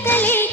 విడతలేక